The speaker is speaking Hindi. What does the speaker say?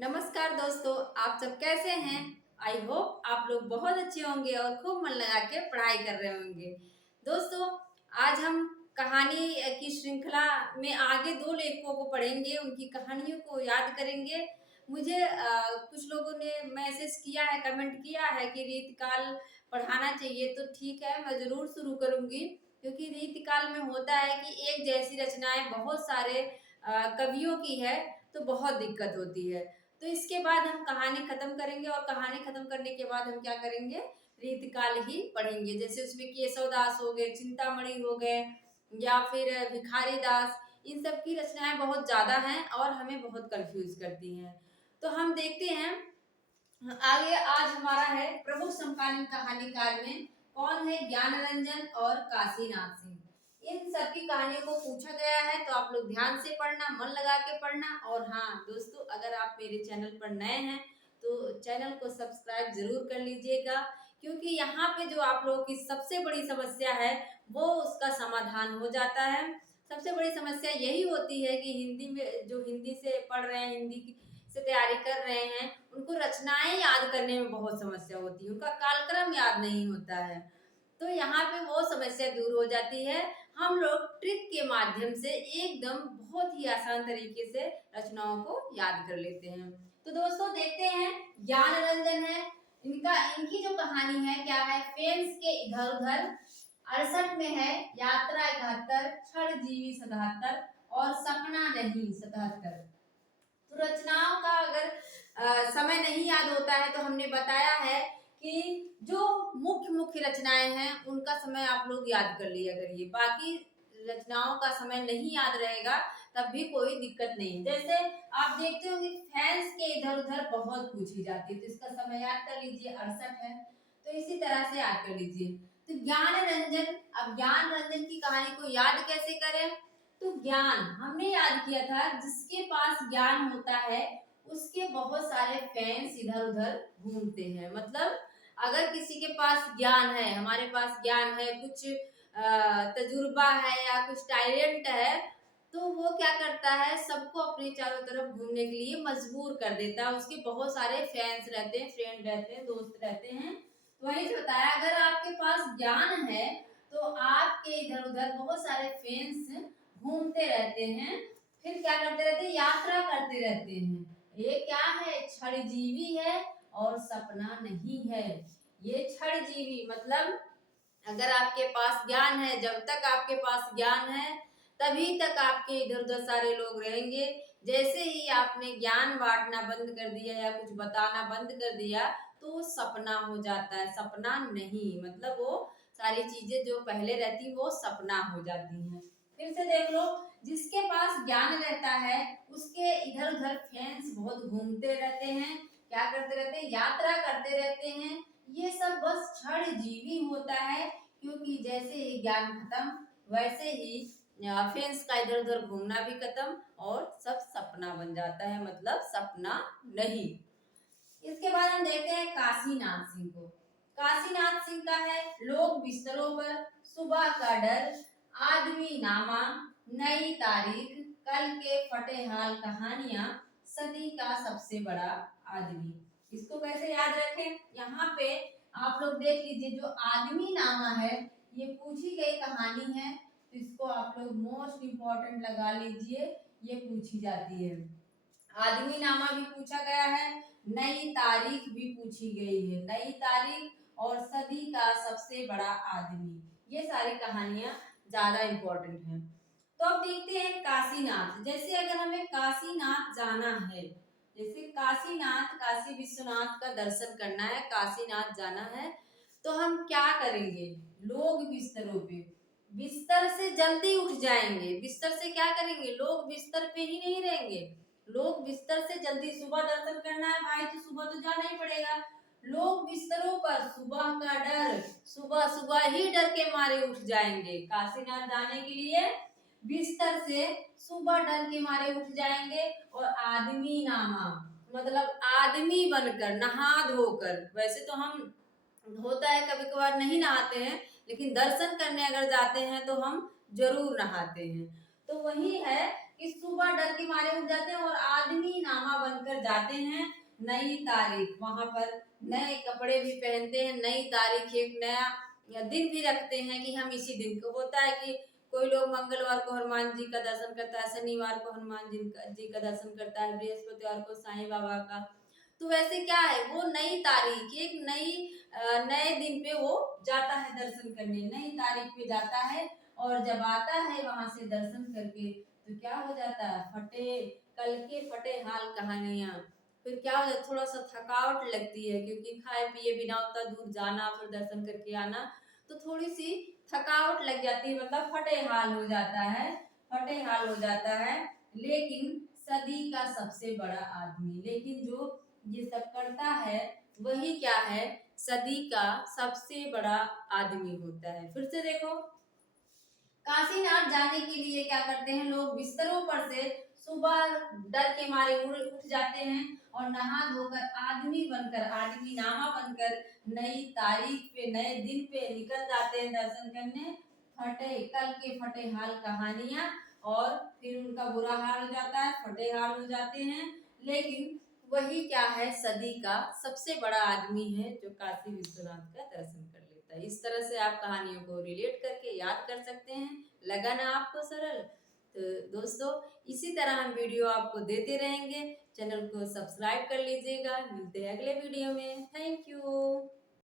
नमस्कार दोस्तों, आप सब कैसे हैं? आई होप आप लोग बहुत अच्छे होंगे और खूब मन लगा के पढ़ाई कर रहे होंगे। दोस्तों, आज हम कहानी की श्रृंखला में आगे दो लेखकों को पढ़ेंगे, उनकी कहानियों को याद करेंगे। मुझे कुछ लोगों ने मैसेज किया है, कमेंट किया है कि रीतकाल पढ़ाना चाहिए, तो ठीक है, मैं ज़रूर शुरू करूँगी। क्योंकि रीतकाल में होता है कि एक जैसी रचनाएँ बहुत सारे कवियों की है, तो बहुत दिक्कत होती है। तो इसके बाद हम कहानी खत्म करेंगे और कहानी खत्म करने के बाद हम क्या करेंगे, रीतकाल ही पढ़ेंगे। जैसे उसमें केशव दास हो गए, चिंतामणि हो गए या फिर भिखारी दास, इन सब की रचनाएं बहुत ज्यादा हैं और हमें बहुत कंफ्यूज करती हैं। तो हम देखते हैं आगे। आज हमारा है प्रमुख समकालीन कहानीकार में कौन है, ज्ञान रंजन और काशीनाथ सिंह। इन सबकी कहानियों को पूछा गया है, तो आप लोग ध्यान से पढ़ना, मन लगा के पढ़ना। और हाँ दोस्तों, अगर आप मेरे चैनल पर नए हैं तो चैनल को सब्सक्राइब जरूर कर लीजिएगा, क्योंकि यहाँ पे जो आप लोगों की सबसे बड़ी समस्या है वो उसका समाधान हो जाता है। सबसे बड़ी समस्या यही होती है कि हिंदी में जो हिंदी से पढ़ रहे हैं, से तैयारी कर रहे हैं, उनको रचनाएं याद करने में बहुत समस्या होती है, उनका कालक्रम याद नहीं होता है। तो यहाँ पे वो समस्या दूर हो जाती है। हम लोग ट्रिक के माध्यम से एकदम बहुत ही आसान तरीके से रचनाओं को याद कर लेते हैं। तो दोस्तों देखते हैं, ज्ञान रंजन है, इनकी जो कहानी है क्या है, फेंस के इधर उधर 68 में है, यात्रा 71, क्षण जीवी 77 और सपना नहीं 77। तो रचनाओं का अगर समय नहीं याद होता है तो हमने बताया है कि जो मुख्य मुख्य रचनाएं हैं उनका समय आप लोग याद कर लिया करिए। बाकी रचनाओं का समय नहीं याद रहेगा तब भी कोई दिक्कत नहीं। जैसे आप देखते होंगे फैंस के इधर उधर बहुत पूछी जाती है, तो इसका समय याद कर लीजिए, 68 है। तो इसी तरह से याद कर लीजिए। तो ज्ञान रंजन, अब ज्ञान रंजन की कहानी को याद कैसे करें? तो ज्ञान हमने याद किया था, जिसके पास ज्ञान होता है उसके बहुत सारे फैंस इधर उधर घूमते हैं। मतलब अगर किसी के पास ज्ञान है, हमारे पास ज्ञान है, कुछ तजुर्बा है या कुछ टैलेंट है, तो वो क्या करता है, सबको अपने चारों तरफ घूमने के लिए मजबूर कर देता है। उसके बहुत सारे फैंस रहते हैं, फ्रेंड रहते हैं, दोस्त रहते हैं। तो वही जो बताया, अगर आपके पास ज्ञान है तो आपके इधर उधर बहुत सारे फैंस घूमते रहते हैं। फिर क्या करते रहते हैं, यात्रा करते रहते हैं। ये क्या है, क्षणजीवी है और सपना नहीं है। ये क्षणजीवी मतलब अगर आपके पास ज्ञान है, जब तक आपके पास ज्ञान है तभी तक आपके इधर उधर सारे लोग रहेंगे। जैसे ही आपने ज्ञान बांटना बंद कर दिया या कुछ बताना बंद कर दिया तो वो सपना हो जाता है। सपना नहीं मतलब वो सारी चीजें जो पहले रहती वो सपना हो जाती हैं। फिर से देख लो, जिसके पास ज्ञान रहता है उसके इधर उधर फैंस बहुत घूमते रहते हैं, क्या करते रहते हैं, यात्रा करते रहते हैं। ये सब बस क्षण जीवी होता है, क्योंकि जैसे ही ज्ञान खत्म वैसे ही फैंस का इधर उधर घूमना भी खत्म और सब सपना बन जाता है, मतलब सपना नहीं। इसके बाद हम देखते हैं काशीनाथ सिंह को। काशीनाथ सिंह का है, लोग बिस्तरों पर, सुबह का डर, आदमी नामा, नई तारीख, कल के फटे हाल कहानियां, सदी का सबसे बड़ा आदमी। इसको कैसे याद रखें, यहाँ पे आप लोग देख लीजिए, जो आदमी नामा है ये पूछी गई कहानी है, तो इसको आप लोग मोस्ट इम्पोर्टेंट लगा लीजिए, ये पूछी जाती है। आदमी नामा भी पूछा गया है, नई तारीख भी पूछी गई है, नई तारीख और सदी का सबसे बड़ा आदमी, ये सारी कहानियां ज्यादा इम्पोर्टेंट हैं। तो अब देखते हैं काशीनाथ। जैसे अगर हमें काशीनाथ जाना है, जैसे काशीनाथ, काशी विश्वनाथ का दर्शन करना है, काशीनाथ जाना है, तो हम क्या करेंगे, लोग बिस्तरों पे, बिस्तर से जल्दी उठ जाएंगे। बिस्तर से क्या करेंगे, लोग बिस्तर पे ही नहीं रहेंगे, लोग बिस्तर से जल्दी, सुबह दर्शन करना है भाई तो सुबह तो जाना ही पड़ेगा। लोग बिस्तरों पर, सुबह का डर, सुबह सुबह ही डर के मारे उठ जाएंगे। काशीनाथ जाने के लिए बिस्तर से सुबह डर के मारे उठ जाएंगे। और आदमी नामा मतलब आदमी बनकर, नहा धोकर, वैसे तो हम होता है कभी कभार नहीं नहाते हैं, लेकिन दर्शन करने अगर जाते हैं तो हम जरूर नहाते हैं। तो वही है कि सुबह डर के मारे उठ जाते हैं और आदमी नामा बनकर जाते हैं नई तारीख। वहां पर नए कपड़े भी पहनते हैं, नई तारीख, एक नया दिन भी रखते हैं कि हम इसी दिन को, होता है कि कोई लोग मंगलवार को हनुमान जी का दर्शन करता है, शनिवार को हनुमान जी का दर्शन करता है, बृहस्पतिवार को साईं बाबा का। तो वैसे क्या है, वो नई तारीख, एक नए दिन पे वो जाता है दर्शन करने, नई तारीख पे जाता है। और जब आता है वहां से दर्शन करके तो क्या हो जाता है, कल के फटे हाल कहानियां। फिर क्या हो जाता, थोड़ा सा थकावट लगती है क्योंकि खाए पिए बिना उतना दूर जाना फिर दर्शन करके आना, तो थोड़ी सी थकावट लग जाती है, मतलब फटे हाल हो जाता है, फटे हाल हो जाता है। लेकिन सदी का सबसे बड़ा आदमी, लेकिन जो ये सब करता है वही क्या है, सदी का सबसे बड़ा आदमी होता है। फिर से देखो, काशीनाथ जाने के लिए क्या करते हैं लोग, बिस्तरों पर से सुबह डर के मारे उठ जाते हैं और नहा धोकर आदमी बनकर, आदमी नामा बनकर नई तारीख पे, नए दिन पे निकल जाते हैं दर्शन करने। कल के फटे हाल कहानियां, और फिर उनका बुरा हाल हो जाता है, फटे हाल हो जाते हैं। लेकिन वही क्या है, सदी का सबसे बड़ा आदमी है जो काशी विश्वनाथ का दर्शन कर लेता है। इस तरह से आप कहानियों को रिलेट करके याद कर सकते हैं। लगा ना आपको सरल? तो दोस्तों, इसी तरह हम वीडियो आपको देते रहेंगे। चैनल को सब्सक्राइब कर लीजिएगा। मिलते हैं अगले वीडियो में। Thank you.